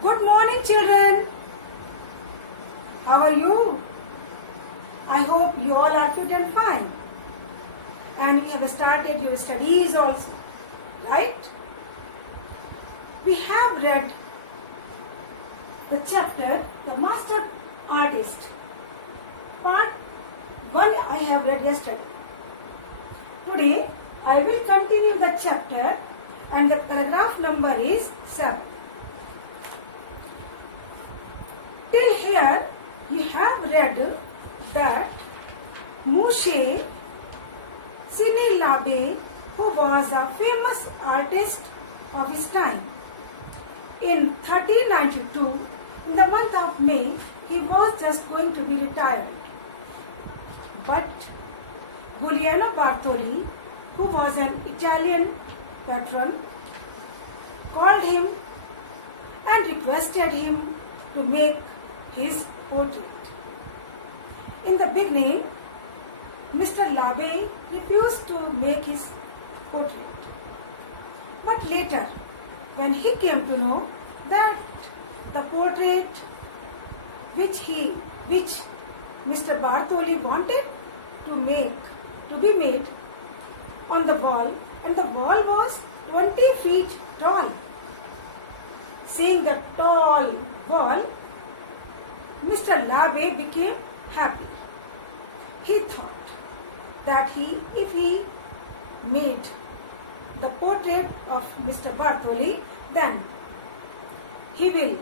Good morning, children. How are you? I hope you all are fit and fine. And you have started your studies also, right? We have read the chapter, The Master Artist. Part 1 I have read yesterday. Today I will continue the chapter and the paragraph number is 7. Till here you have read that Moshe Sinyalabe, who was a famous artist of his time, in 1392, in the month of May, he was just going to be retired. But Giuliano Bartoli, who was an Italian patron, called him and requested him to make his portrait. In the beginning, Mr. Labe refused to make his portrait. But later, when he came to know that the portrait which Mr. Bartoli wanted to be made on the wall, and the wall was 20 feet tall. Seeing the tall wall, Mr. Labe became happy. He thought that if he made the portrait of Mr. Bartoli, then he will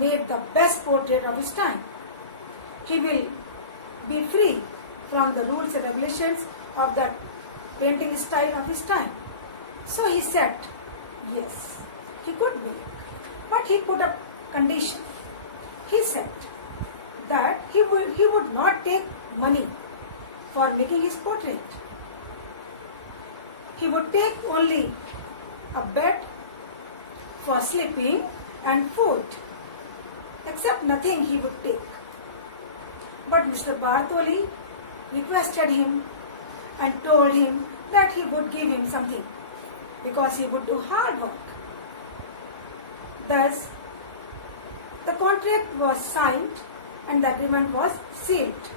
make the best portrait of his time. He will be free from the rules and regulations of the painting style of his time. So he said, yes, he could make, but he put a condition. He said that he would not take money for making his portrait. He would take only a bed for sleeping and food, except nothing he would take. But Mr. Bartoli requested him and told him that he would give him something because he would do hard work. Thus, the contract was signed and the agreement was sealed.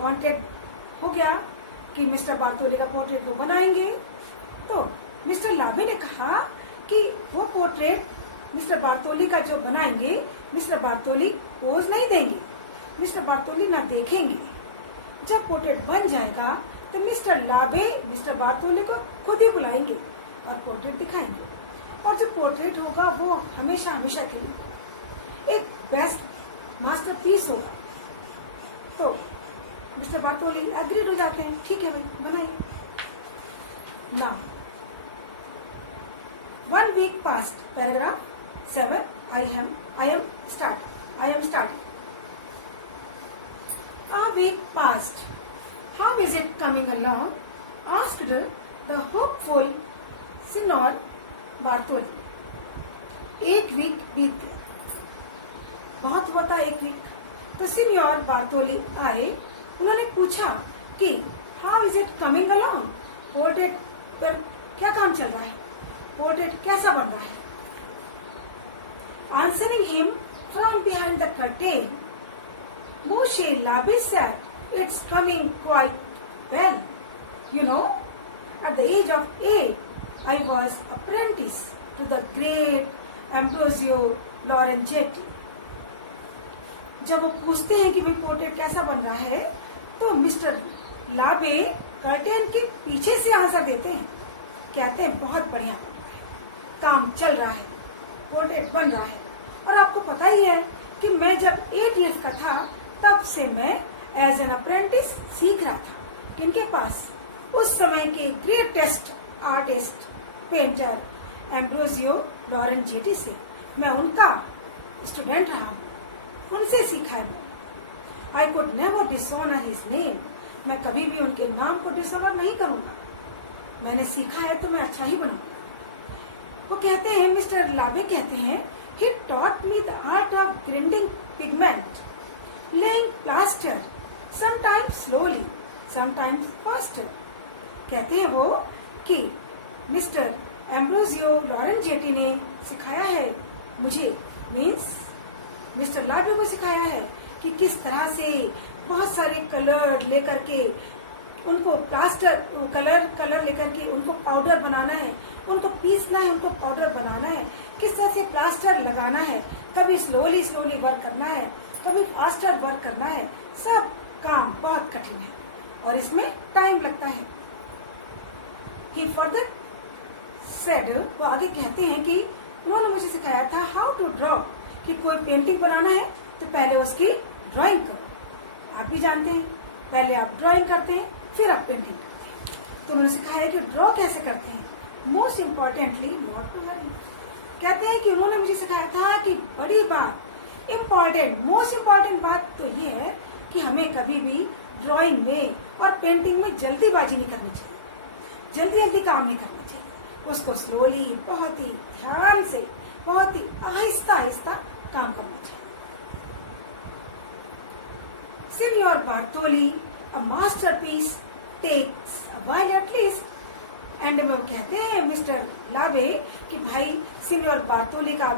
Contract हो गया कि mister बार्तोली का portrait वो बनाएंगे. तो mister लाबे ने कहा कि वो पोर्ट्रेट मिस्टर बार्तोली का जो बनाएंगे, मिस्टर बार्तोली पोज नहीं देंगे, मिस्टर बार्तोली ना देखेंगे. जब पोर्ट्रेट बन जाएगा तो मिस्टर लाबे मिस्टर बार्तोली को खुद ही बुलाएंगे और पोर्ट्रेट दिखाएंगे. और जो पोर्ट्रेट होगा वो हमेशा हमेशा के लिए एक बेस्ट मास्टरपीस होगा. तो मिस्टर बार्तोली एग्रीड हो जाते हैं. ठीक है भाई, बनाइए. Now 1 week passed. Paragraph 7. I am starting. A week passed. How is it coming along? Asked the hopeful Signor Bartoli. 1 week बीत गया. बहुत हुआ था 1 week. तो सिनियर बार्तोली आए. उन्होंने पूछा कि how is it coming along, portrait पर क्या काम चल रहा है, पोर्ट्रेट कैसा बन रहा है. Answering him from behind the curtain, Moshe Labe said, it's coming quite well. You know, at the age of 8, I was apprentice to the great Ambrosio Lorenzetti. जब वो पूछते हैं कि भाई पोर्ट्रेट कैसा बन रहा है, तो मिस्टर लाबे कर्टेन के पीछे से आंसर देते हैं. कहते हैं बहुत बढ़िया बन रहा है, काम चल रहा है, पोर्ट्रेट बन रहा है. और आपको पता ही है कि मैं जब 8 years का था तब से मैं एज एन अप्रेंटिस सीख रहा था. किनके पास? उस समय के ग्रेटेस्ट आर्टिस्ट पेंटर एम्ब्रोसियो लॉरेंजेटी से. मैं उनका स्टूडेंट रहा हूँ, उनसे सीखा है. I could never dishonour his name. मैं कभी भी उनके नाम को डिसऑनर नहीं करूंगा. मैंने सीखा है तो मैं अच्छा ही बनाऊंगा. वो कहते हैं, मिस्टर लाबे कहते हैं, he taught me the art of grinding pigment, laying plaster, sometimes slowly, sometimes faster. कहते हैं वो कि मिस्टर एम्ब्रोसियो लॉरेंजेटी ने सिखाया है मुझे मीन्स मिस्टर लाबे को सिखाया है कि किस तरह से बहुत सारे कलर लेकर के उनको प्लास्टर कलर लेकर के उनको पाउडर बनाना है, उनको पीसना है, उनको पाउडर बनाना है, किस तरह से प्लास्टर लगाना है, कभी स्लोली वर्क करना है, कभी फास्टर वर्क करना है। सब काम बहुत कठिन है और इसमें टाइम लगता है। He further said, वो आगे कहते हैं कि उन्होंने मुझे सिखाया था हाउ टू ड्रॉ, कि कोई पेंटिंग बनाना है तो पहले उसकी ड्राइंग करो। आप भी जानते हैं, पहले आप ड्राइंग करते हैं फिर आप पेंटिंग करते हैं। तो उन्होंने सिखाया कि ड्रॉ कैसे करते हैं। मोस्ट इम्पोर्टेंटली नॉट टू हरी। कहते हैं कि उन्होंने मुझे सिखाया था कि बड़ी बात, मोस्ट इम्पोर्टेंट बात तो ये है कि हमें कभी भी ड्राइंग में और पेंटिंग में जल्दीबाजी नहीं करनी चाहिए, जल्दी काम नहीं करना चाहिए। उसको स्लोली, बहुत ही ध्यान से, बहुत ही आहिस्ता काम करना चाहिए। Signor Bartoli, a masterpiece takes a while at least. And में कहते हैं मिस्टर लाबे कि भाई सिनियर बार्टोली का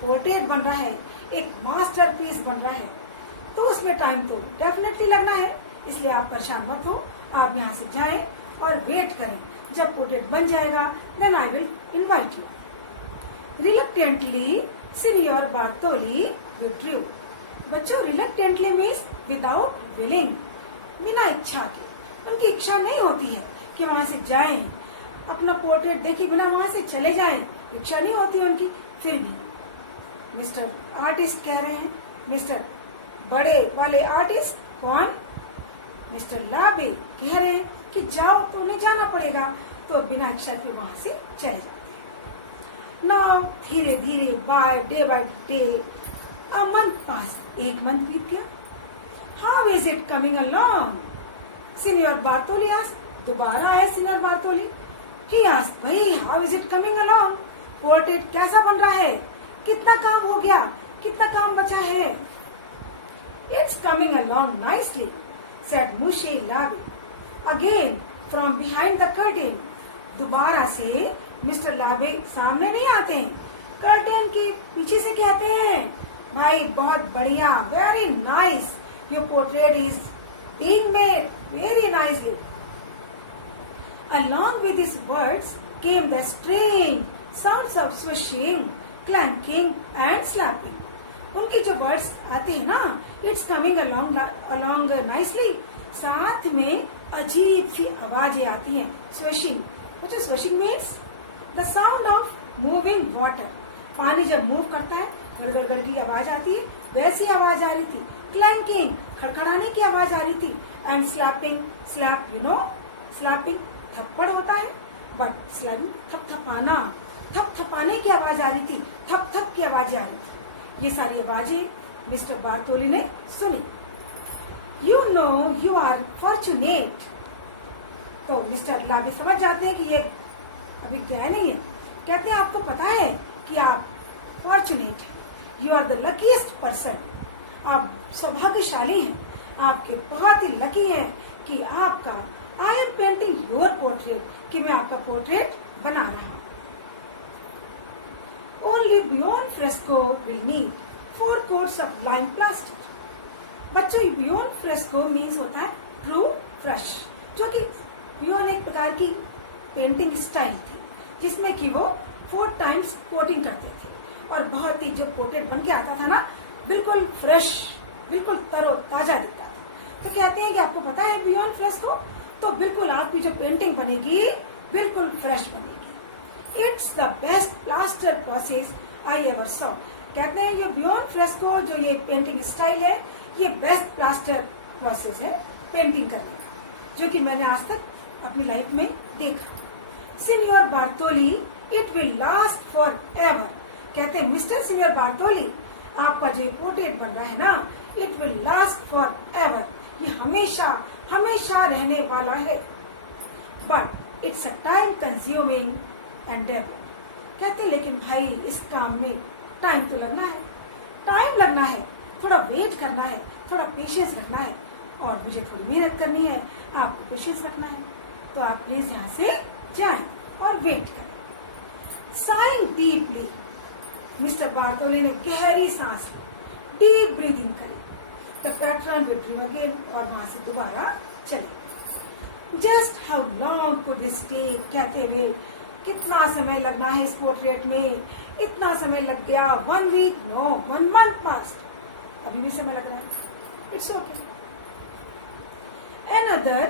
पोर्ट्रेट बन रहा है, एक मास्टरपीस बन रहा है, तो उसमें टाइम तो डेफिनेटली लगना है। इसलिए आप परेशान मत हो, आप यहाँ से जाएं और वेट करें। जब पोर्ट्रेट बन जाएगा then I will invite you. Reluctantly senior Bartoli withdrew. बच्चों, रिलक्टेंटली मीन्स विदाउट विलिंग, बिना इच्छा के। उनकी इच्छा नहीं होती है कि वहां से जाएं, अपना पोर्ट्रेट देखे बिना वहां से चले जाएं, इच्छा नहीं होती उनकी। फिर भी मिस्टर आर्टिस्ट कह रहे हैं, मिस्टर बड़े वाले आर्टिस्ट कौन, मिस्टर लाबे कह रहे हैं कि जाओ, तो उन्हें जाना पड़ेगा। तो बिना इच्छा के वहां से चले जाते हैं। नाउ धीरे धीरे by day a month pass, एक मंथ बीत गया। How is it coming along, senior Bartoli asked. दोबारा आए सीनियर बार्टोली। ही आस्क्ड, भाई how is it coming along, portrait कैसा बन रहा है, कितना काम हो गया, कितना काम बचा है। It's coming along nicely said Mushe Labe again from behind the curtain. दोबारा से मिस्टर लाबे सामने नहीं आते हैं, कर्टेन के पीछे से कहते हैं, भाई बहुत बढ़िया, very nice, your portrait is being made very nicely. Along with his words came the strange sounds of swishing, clanking and slapping. उनके जो वर्ड्स आते हैं ना, इट्स कमिंग along nicely, साथ में अजीब सी आवाजें आती हैं। Swishing, what is swishing means? The sound of moving water. पानी जब मूव करता है गड़गड़ की आवाज आती है, वैसी आवाज आ रही थी। क्लैंकिंग, खड़खड़ाने की आवाज आ रही थी। And slapping, slap you know, slapping थप्पड़ होता है, बट स्लैपिंग थपथपाने की आवाज आ रही थी, थप की आवाज आ रही थी। ये सारी आवाजें मिस्टर बार्टोली ने सुनी। You know you are fortunate. तो मिस्टर लाबे समझ जाते हैं कि ये अभी क्या नहीं है। कहते हैं आपको पता है कि आप फॉर्चुनेट हैं, you are the luckiest person, आप सौभाग्यशाली हैं, आपके बहुत ही लकी हैं कि आपका I am painting your portrait, कि मैं आपका पोर्ट्रेट बना रहा हूं। Only beyond fresco will need 4 coats of lime plaster. बच्चों, बियॉन्ड फ्रेस्को मीन्स होता है ट्रू फ्रेश, जो कि बियॉन्ड एक प्रकार की पेंटिंग स्टाइल थी जिसमें कि वो 4 times कोटिंग करते थे और बहुत ही जो पोर्ट्रेट बन के आता था ना, बिल्कुल फ्रेश, बिल्कुल तरोताजा दिखता था। तो कहते हैं कि आपको पता है बियॉन्ड फ्रेस्को, तो बिल्कुल आपकी जो पेंटिंग बनेगी बिल्कुल फ्रेश बनेगी। It's the best plaster process I ever saw. कहते हैं ये बियॉन्ड फ्रेस्को जो ये पेंटिंग स्टाइल है, ये बेस्ट प्लास्टर प्रोसेस है पेंटिंग करने का, जो कि मैंने आज तक अपनी लाइफ में देखा। Senior Bartoli, it will last forever. कहते हैं मिस्टर सीनियर बार्टोली, आपका जो पोर्ट्रेट बन रहा है ना, it will last for ever, ये हमेशा हमेशा रहने वाला है। But it's a time consuming Endeavour. कहते हैं लेकिन भाई इस काम में टाइम तो लगना है, टाइम लगना है, थोड़ा वेट करना है, थोड़ा पेशेंस रखना है, और मुझे थोड़ी मेहनत करनी है, आपको पेशेंस रखना है। तो आप प्लीज यहाँ से जाएं और वेट करें। साइंग डीपली मिस्टर बारतोली ने गहरी सांस ली, डीप ब्रीदिंग करी। द पैट्रन विड्रू अगेन, और वहां से दोबारा चले। Just how long could this take, कहते हुए कितना समय लगना है इस पोर्ट्रेट में, इतना समय लग गया। 1 वीक, नो 1 मंथ पास्ट, अभी भी समय लग रहा है। It's okay. Another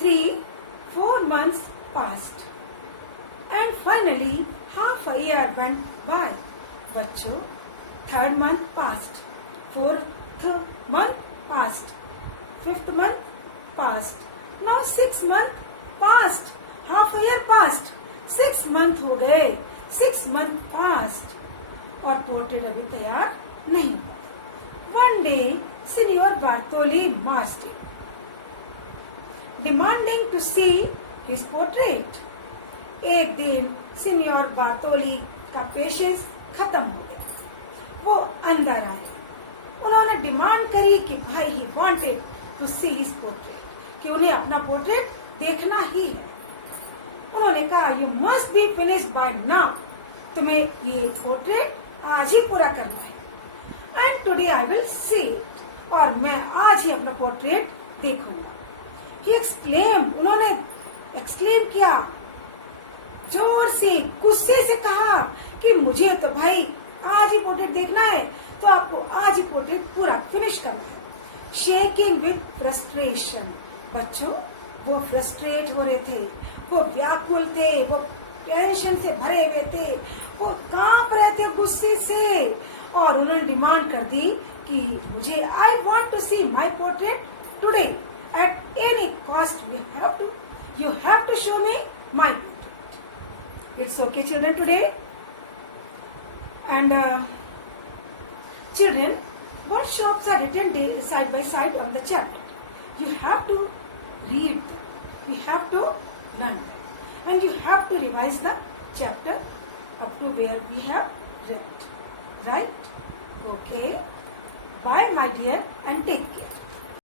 3-4 months passed and finally half a year went by. बच्चों, 3rd month passed, 4th month passed, 5th month passed, now 6th month passed, half a year passed, 6 month हो गए, 6 month passed और portrait अभी तैयार नहीं हुआ। One day Signor Bartoli marched in, demanding to see his portrait. एक दिन senior बार्तोली का पेशेंस खत्म हो गया, वो अंदर आए। उन्होंने डिमांड करी कि भाई he wanted to see his portrait, कि उन्हें अपना पोर्ट्रेट देखना ही है। उन्होंने कहा you must be finished by now, तुम्हें ये पोर्ट्रेट आज ही पूरा करना है। And today I will see it, और मैं आज ही अपना पोर्ट्रेट देखूंगा। He exclaimed, उन्होंने एक्सक्लेम किया, जोर से गुस्से से कहा कि मुझे तो भाई आज ही पोर्ट्रेट देखना है, तो आपको आज ही पोर्ट्रेट पूरा फिनिश करना है। शेकिंग विद फ्रस्ट्रेशन, बच्चों वो फ्रस्ट्रेट हो रहे थे, वो व्याकुल थे, वो टेंशन से भरे हुए थे, वो कांप रहे थे गुस्से से, और उन्होंने डिमांड कर दी कि मुझे I want to see my portrait today at any cost. You have to show me my portrait. It's okay, children, today. And children, workshops are written side by side on the chapter. You have to read them, you have to learn them, and you have to revise the chapter up to where we have read. Right? Okay. Bye, my dear